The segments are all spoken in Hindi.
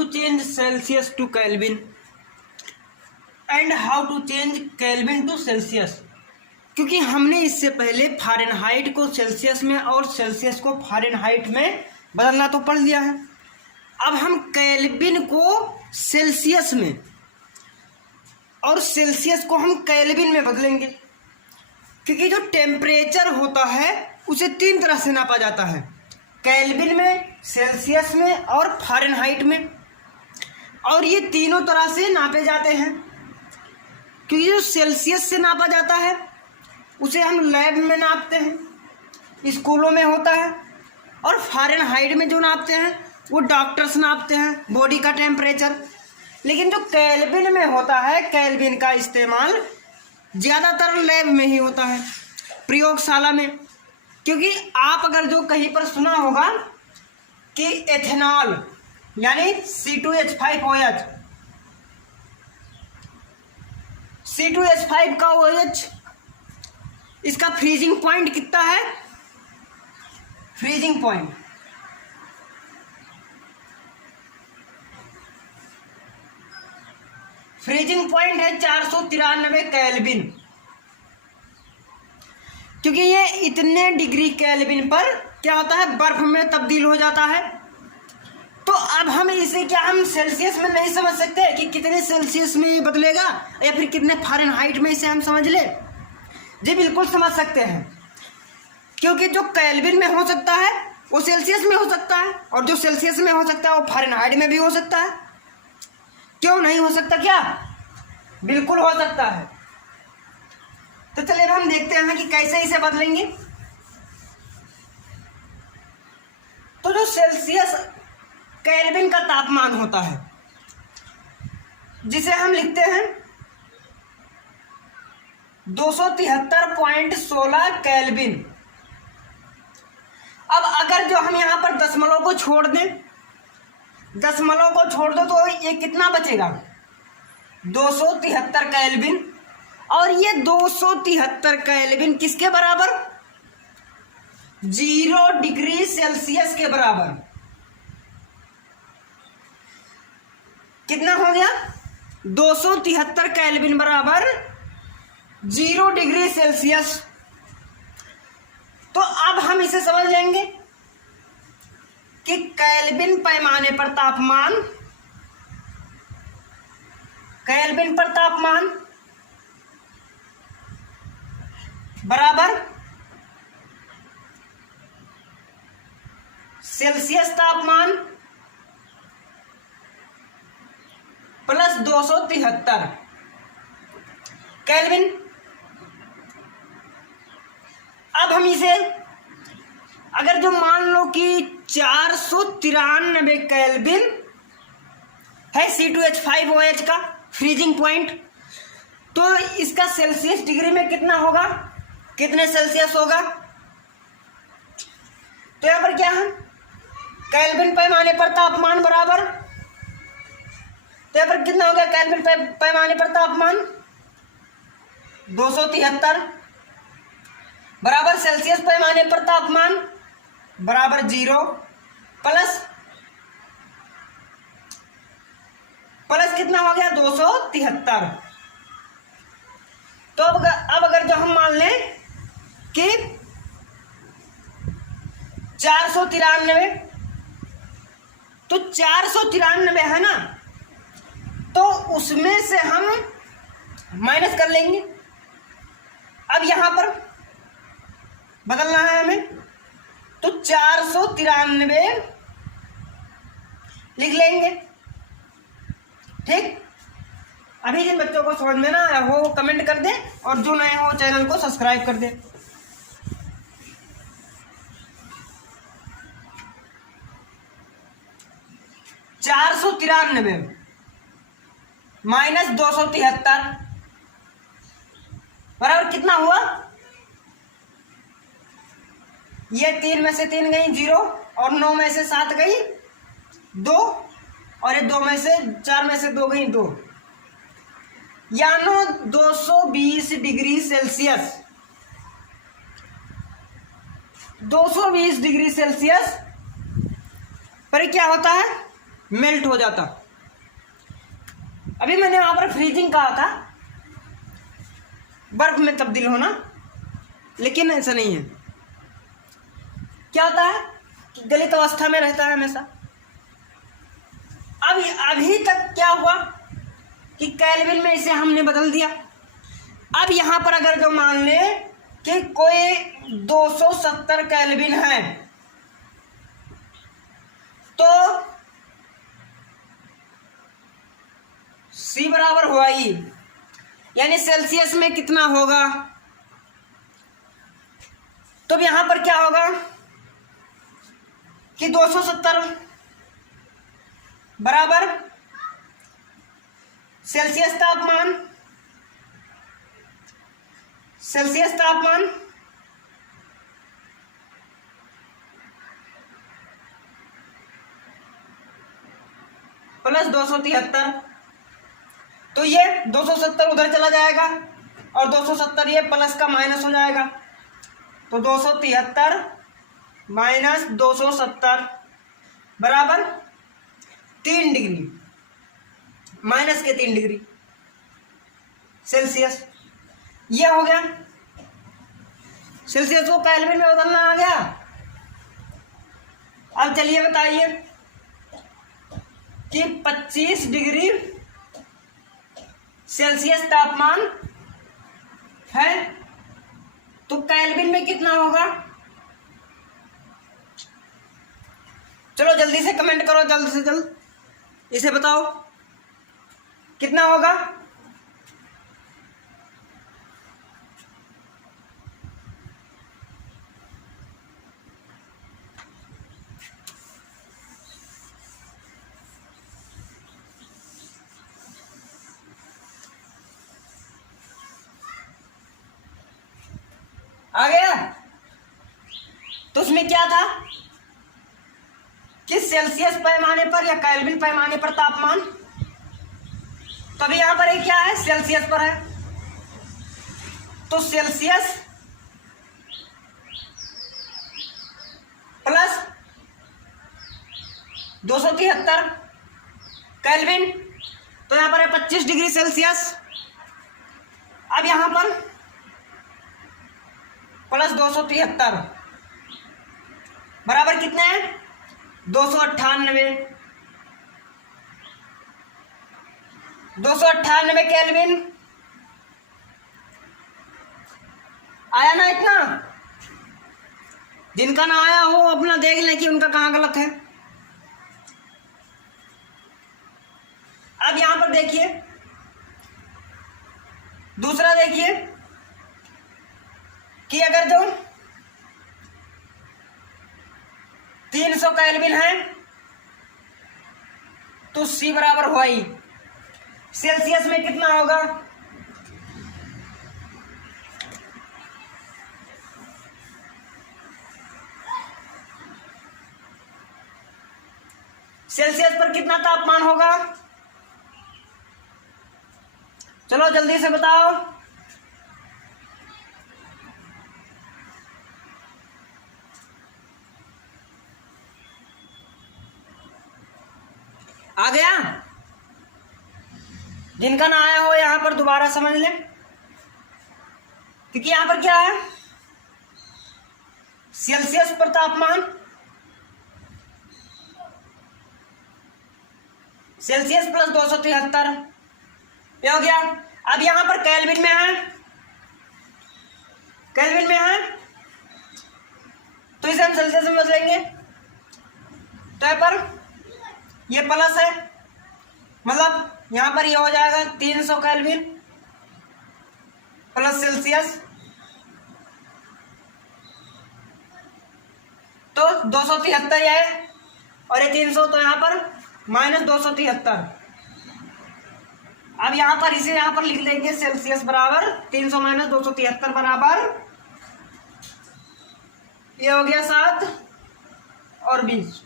To change Celsius to Kelvin and how to change Kelvin to Celsius. क्योंकि हमने इससे पहले फ़ारेनहाइट को सेल्सियस में और सेल्सियस को फ़ारेनहाइट में बदलना तो पढ़ लिया है। अब हम केल्विन को सेल्सियस में और सेल्सियस को हम केल्विन में बदलेंगे, क्योंकि जो टेम्परेचर होता है उसे 3 तरह से नापा जाता है, केल्विन में, सेल्सियस में और फ़ारेनहाइट में। और ये तीनों तरह से नापे जाते हैं, क्योंकि जो सेल्सियस से नापा जाता है उसे हम लैब में नापते हैं, स्कूलों में होता है, और फ़ारेनहाइट में जो नापते हैं वो डॉक्टर्स नापते हैं बॉडी का टेम्परेचर। लेकिन जो केल्विन में होता है, केल्विन का इस्तेमाल ज़्यादातर लैब में ही होता है, प्रयोगशाला में। क्योंकि आप अगर जो कहीं पर सुना होगा कि एथेनॉल यानी C2H5OH, C2H5 का OH, इसका फ्रीजिंग पॉइंट कितना है? फ्रीजिंग पॉइंट है 493 केल्विन, क्योंकि ये इतने डिग्री केल्विन पर क्या होता है, बर्फ में तब्दील हो जाता है। तो अब हम इसे क्या हम सेल्सियस में नहीं समझ सकते कि कितने सेल्सियस में ये बदलेगा या फिर कितने फ़ारेनहाइट में इसे हम समझ ले? जी बिल्कुल समझ सकते हैं, क्योंकि जो केल्विन में हो सकता है वो सेल्सियस में हो सकता है, और जो सेल्सियस में हो सकता है वो फ़ारेनहाइट में भी हो सकता है। क्यों नहीं हो सकता? क्या बिल्कुल हो सकता है। तो चलिए अब हम देखते हैं कि कैसे इसे बदलेंगे। तो जो सेल्सियस केल्विन का तापमान होता है, जिसे हम लिखते हैं 273.16 केल्विन। अब अगर जो हम यहाँ पर दशमलव को छोड़ दें, दशमलव को छोड़ दो तो ये कितना बचेगा? 273 केल्विन। और ये 273 केल्विन किसके बराबर? 0 डिग्री सेल्सियस के बराबर। कितना हो गया? 273 केल्विन बराबर 0 डिग्री सेल्सियस। तो अब हम इसे समझ लेंगे कि केल्विन पैमाने पर तापमान, केल्विन पर तापमान बराबर सेल्सियस तापमान प्लस 273 केल्विन। अब हम इसे अगर जो मान लो कि 493 केल्विन है C2H5OH का फ्रीजिंग पॉइंट, तो इसका सेल्सियस डिग्री में कितना होगा, कितने सेल्सियस होगा? तो यहां पर क्या है, केल्विन पैमाने पर तापमान बराबर, तो यहां पर कितना हो गया केल्विन पैमाने पर तापमान? 273 बराबर सेल्सियस पैमाने पर तापमान बराबर 0 प्लस कितना हो गया? 273। तो अब अगर जो हम मान लें कि 493, तो 493 है ना, तो उसमें से हम माइनस कर लेंगे। अब यहां पर बदलना है हमें, तो 493 लिख लेंगे। ठीक, अभी जिन बच्चों को समझ में ना आया हो कमेंट कर दे, और जो नए हो चैनल को सब्सक्राइब कर दे। -493 माइनस 273 बराबर कितना हुआ? ये 3 में से 3 गई 0, और 9 में से 7 गई 2, और ये 2 में से 4 में से 2 गई 2, यानी 220 डिग्री सेल्सियस। 220 डिग्री सेल्सियस पर क्या होता है? मेल्ट हो जाता। अभी मैंने वहां पर फ्रीजिंग कहा था, बर्फ में तब्दील होना, लेकिन ऐसा नहीं है। क्या होता है कि गलित अवस्था में रहता है हमेशा। अब अभी तक क्या हुआ कि केल्विन में इसे हमने बदल दिया। अब यहां पर अगर जो मान ले कि कोई 270 केल्विन है, तो C बराबर हुआ E, यानी सेल्सियस में कितना होगा। तो अब यहां पर क्या होगा कि 270 बराबर सेल्सियस तापमान प्लस 273। तो ये 270 उधर चला जाएगा और 270 ये प्लस का माइनस हो जाएगा। तो 273 माइनस 270 बराबर 3 डिग्री, माइनस के 3 डिग्री सेल्सियस। ये हो गया, सेल्सियस को केल्विन में बदलना आ गया। अब चलिए बताइए कि 25 डिग्री सेल्सियस तापमान है, तो केल्विन में कितना होगा। चलो जल्दी से कमेंट करो, जल्द से जल्द इसे बताओ कितना होगा। आ गया। तो उसमें क्या था कि सेल्सियस पैमाने पर या केल्विन पैमाने पर तापमान, तो अभी यहां पर ये क्या है, सेल्सियस पर है। तो सेल्सियस प्लस 273 केल्विन, तो यहां पर है 25 डिग्री सेल्सियस। अब यहां पर प्लस 273 बराबर कितने हैं, 298। 298 केल्विन आया ना इतना। जिनका ना आया हो अपना देख लें कि उनका कहां गलत है। अब यहां पर देखिए, दूसरा देखिए कि अगर जो 300 केल्विन है तो C बराबर हुआ ही, सेल्सियस में कितना होगा। सेल्सियस पर कितना तापमान होगा, चलो जल्दी से बताओ। आ गया। जिनका ना आया हो यहां पर दोबारा समझ लें, क्योंकि यहां पर क्या है, सेल्सियस पर तापमान, सेल्सियस प्लस 273 ये हो गया। अब यहां पर केल्विन में है, केल्विन में है तो इसे हम सेल्सियस में बदलेंगे। तो यहाँ पर ये प्लस है, मतलब यहां पर ये हो जाएगा 300 केल्विन प्लस सेल्सियस, तो 273 है और ये 300, तो यहां पर माइनस 273। अब यहां पर इसे यहां पर लिख लेंगे सेल्सियस बराबर 300 माइनस 273 बराबर ये हो गया 7 और 20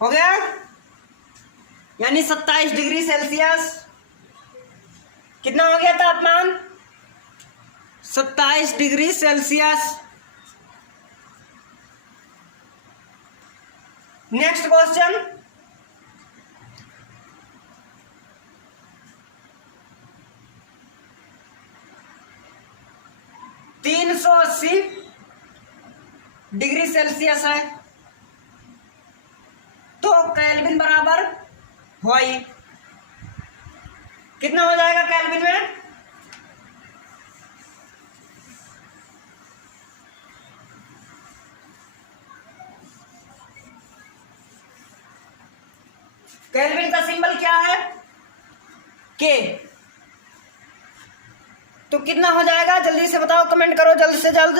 हो गया, यानी 27 डिग्री सेल्सियस। कितना हो गया तापमान, 27 degree Celsius. Next question, (380 degree Celsius है तो केल्विन बराबर वाई कितना हो जाएगा केल्विन में? केल्विन का सिंबल क्या है? के। तो कितना हो जाएगा जल्दी से बताओ, कमेंट करो जल्द से जल्द।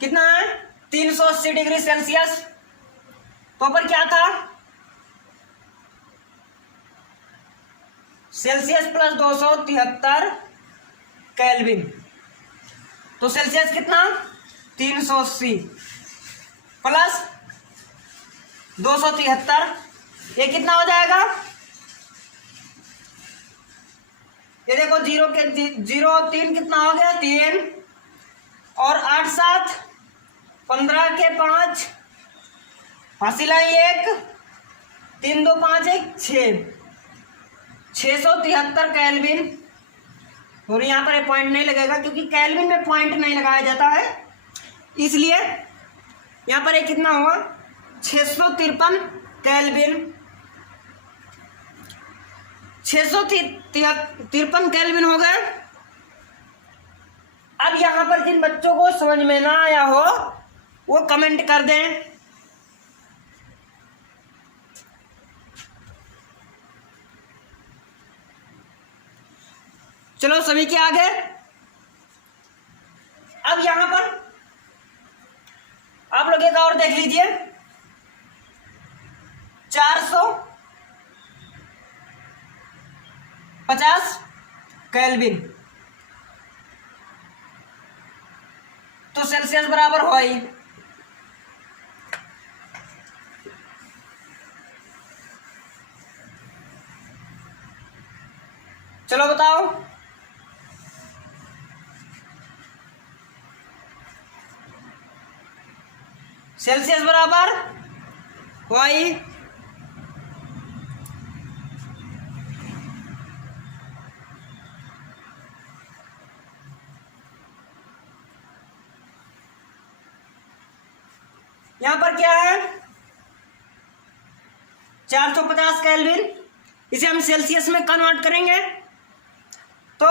कितना है? 380 डिग्री सेल्सियस। तो पर क्या था? Celsius plus 273 kelvin. तो सेल्सियस कितना? 380 प्लस 273, ये कितना हो जाएगा? ये देखो, 0 के 0 3 कितना हो गया? 3 और 8 7 15 के 5 हासिल 1 3 2 5 1 6 673 केल्विन। और यहाँ पर पॉइंट नहीं लगेगा क्योंकि केल्विन में पॉइंट नहीं लगाया जाता है, इसलिए यहाँ पर एक कितना हुआ? 653 केल्विन। 653 केल्विन हो गए। अब यहाँ पर जिन बच्चों को समझ में ना आया हो वो कमेंट कर दें। चलो सभी के आगे। अब यहां पर आप लोग एक और देख लीजिए, 450 केल्विन तो सेल्सियस बराबर हुआ ही। चलो बताओ, सेल्सियस बराबर वाई। यहां पर क्या है? 450 केल्विन, इसे हम सेल्सियस में कन्वर्ट करेंगे तो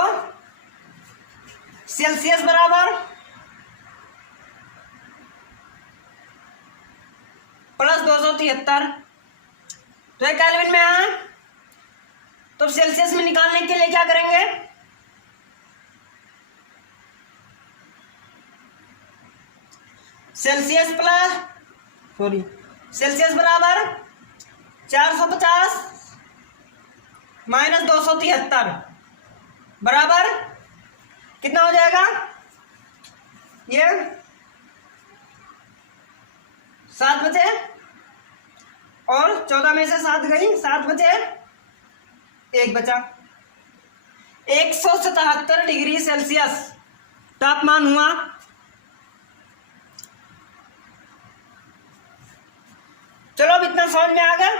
सेल्सियस बराबर प्लस 273, तो ये केल्विन में है। तो सेल्सियस में निकालने के लिए क्या करेंगे? सेल्सियस बराबर 450 माइनस 273 बराबर कितना हो जाएगा? ये 7 बचे और 14 में से 7 गई, 7 बचे 1 बचा। 177 डिग्री सेल्सियस तापमान हुआ। चलो अब इतना समझ में आ गया।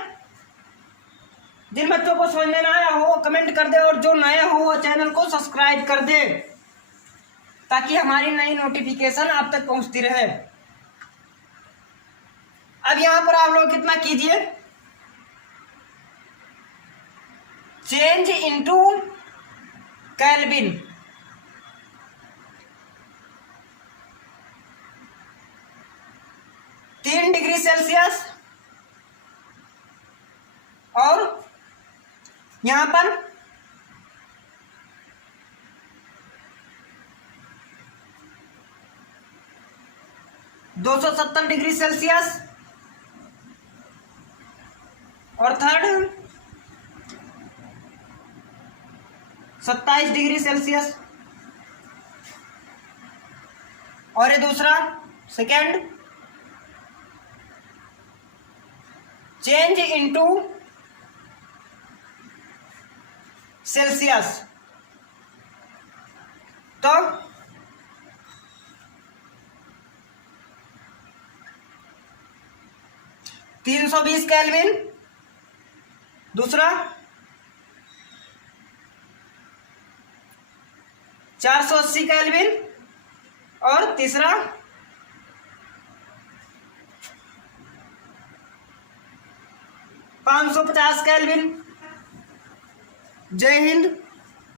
जिन बच्चों को समझ में ना आया हो कमेंट कर दे, और जो नए हो वो चैनल को सब्सक्राइब कर दे ताकि हमारी नई नोटिफिकेशन आप तक पहुंचती रहे। अब यहां पर आप लोग कितना कीजिए, चेंज इनटू केल्विन। तीन डिग्री सेल्सियस और यहां पर 270 डिग्री सेल्सियस और थर्ड 27 डिग्री सेल्सियस और ये दूसरा सेकेंड चेंज इनटू सेल्सियस, तो 320 केल्विन, दूसरा 480 केल्विन और तीसरा 550 केल्विन। जय हिंद।